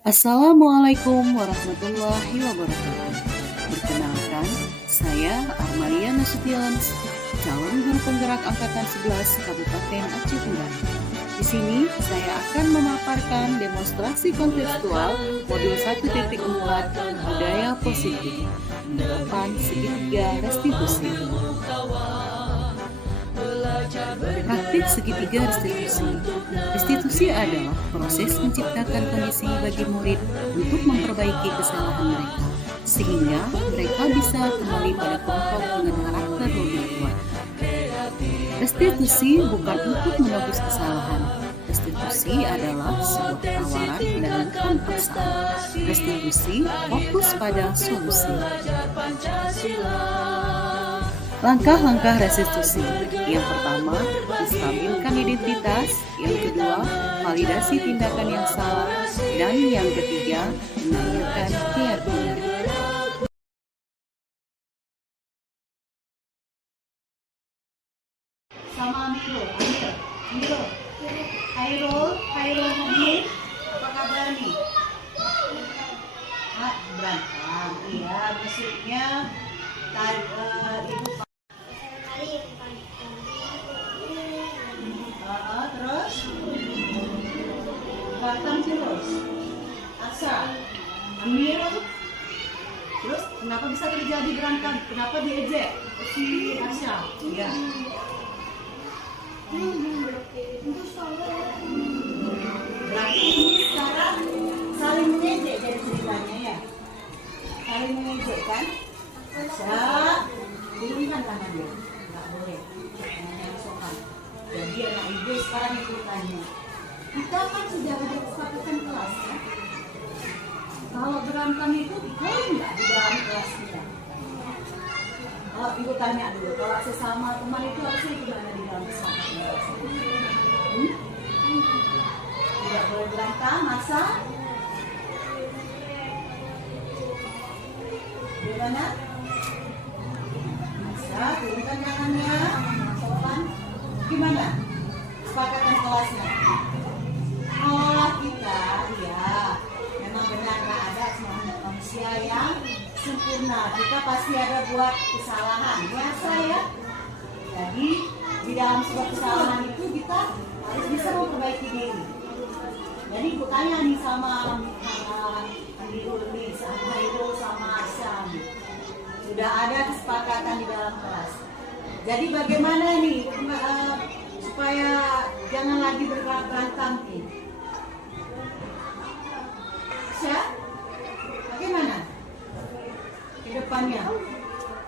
Assalamualaikum warahmatullahi wabarakatuh. Perkenalkan, saya Armalia Nasution, calon guru penggerak angkatan 11 Kabupaten Aceh Tenggara. Di sini saya akan memaparkan demonstrasi kontekstual modul 1.4 budaya positif, penerapan segitiga restitusi. Praktik segitiga restitusi. Restitusi adalah proses menciptakan kondisi bagi murid untuk memperbaiki kesalahan mereka, sehingga mereka bisa kembali pada kelompok dengan karakter lebih kuat. Restitusi bukan untuk menebus kesalahan. Restitusi adalah sebuah tawaran dan bukan paksaan. Restitusi fokus pada solusi. Langkah-langkah restitusi. Yang pertama, menstabilkan identitas. Yang kedua, validasi tindakan yang salah. Dan yang ketiga, menanyakan keyakinan. Sama Amirul, Amirul, Hairul Mubin, apa kabar nih? Berantem, iya, maksudnya ibu terus berantem terus. Asa, Amirul, terus kenapa bisa terjadi berantem? Kenapa diejek si Asya? Ya. Berarti ini sekarang saling mengejek jadi ceritanya ya. Saling mengejek kan? Asya, turunkan tangannya. Nggak boleh. Tangannya yang sopan. Jadi anak ibu sekarang ikutannya. Kita kan sudah ada kesepakatan kelas ya. Kalau berantem itu boleh nggak di dalam kelas kita? Kalau ibu tanya dulu, kalau sesama teman itu harusnya gimana di dalam kesepakatan kelas? Tidak boleh berantem, masa? Gimana? Masa, turunkan tangannya, sopan. Gimana? Kesepakatan kelasnya? Oh kita, ya, memang benar nggak ada semua manusia yang sempurna. Kita pasti ada buat kesalahan, biasa ya. Jadi di dalam sebuah kesalahan itu kita harus bisa memperbaiki diri. Jadi aku tanya nih sama Andirul nih, sama Hairul sama Asyam. Sudah ada kesepakatan di dalam kelas. Jadi bagaimana nih supaya jangan lagi berantem nih? Asya, bagaimana ke depannya?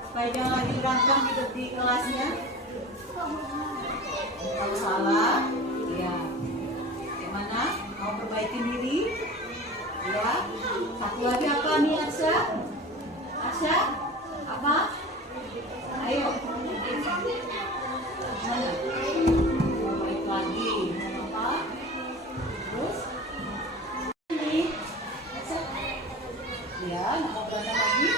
Supaya jangan lagi berantem hidup di kelasnya. Kalau salah, ya. Gimana? Mau perbaiki diri? Ya. Satu lagi apa nih Asya? Asya, apa? Ayo. Mana? Mau baik lagi. Apa? Terus? Ini. Asya. Ya, mau berantem lagi?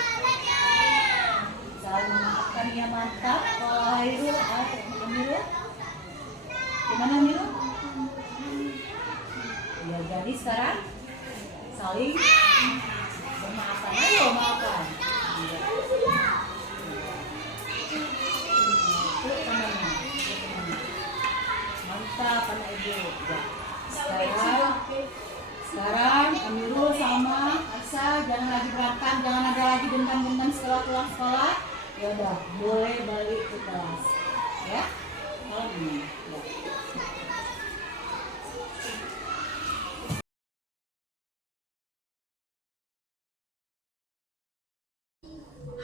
Saling memaafkan ya, mantap. Kalau Hairul, Amirul, gimana Amirul? Ya jadi sekarang saling memaafkan. Ayo maafkan. Mantap anak ibu. Ya. Sekarang Amirul sama Asa jangan lagi berantem, jangan ada lagi dendam-dendam setelah pulang sekolah. Ya udah, boleh balik ke kelas. Ya. Kalau ini. Ya.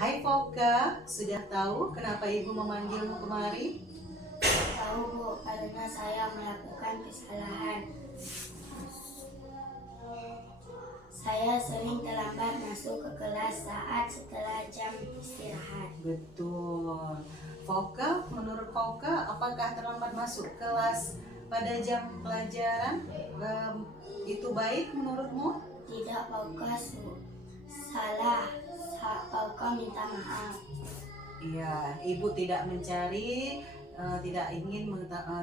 Hai Foka, sudah tahu kenapa ibu memanggilmu kemari? Tahu Bu, karena saya melakukan kesalahan. Saya sering terlambat masuk ke kelas saat setelah jam istirahat. Betul. Foka, menurut Foka, apakah terlambat masuk kelas pada jam pelajaran itu baik menurutmu? Tidak fokus, salah. Pauka minta maaf. Iya, ibu tidak mencari, tidak ingin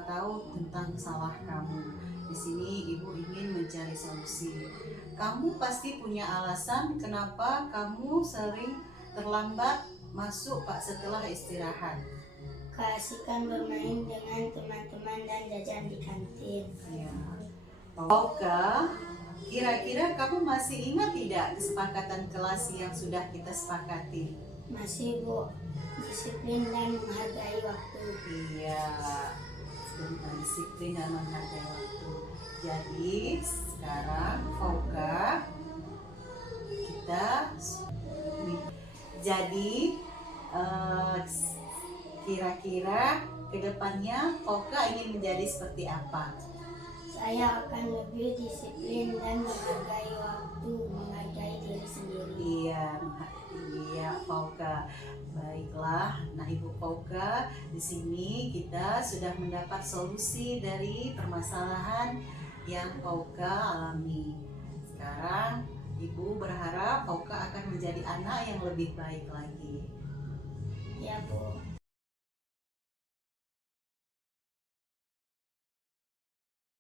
tahu tentang salah kamu. Di sini ibu ingin mencari solusi. Kamu pasti punya alasan kenapa kamu sering terlambat masuk Pak setelah istirahat. Keasikan bermain dengan teman-teman dan jajan di kantin. Ya. Oke, kira-kira kamu masih ingat tidak kesepakatan kelas yang sudah kita sepakati? Masih Bu, disiplin dan menghargai waktu. Iya, tentang disiplin dan menghargai waktu. Jadi sekarang Fauka kita jadi kira-kira kedepannya Fauka ingin menjadi seperti apa? Saya akan lebih disiplin dan menghargai waktu, menghargai diri sendiri. Iya, Fauka. Baiklah, nah Ibu Fauka, di sini kita sudah mendapat solusi dari permasalahan yang Fauka alami. Sekarang Ibu berharap Fauka akan menjadi anak yang lebih baik lagi.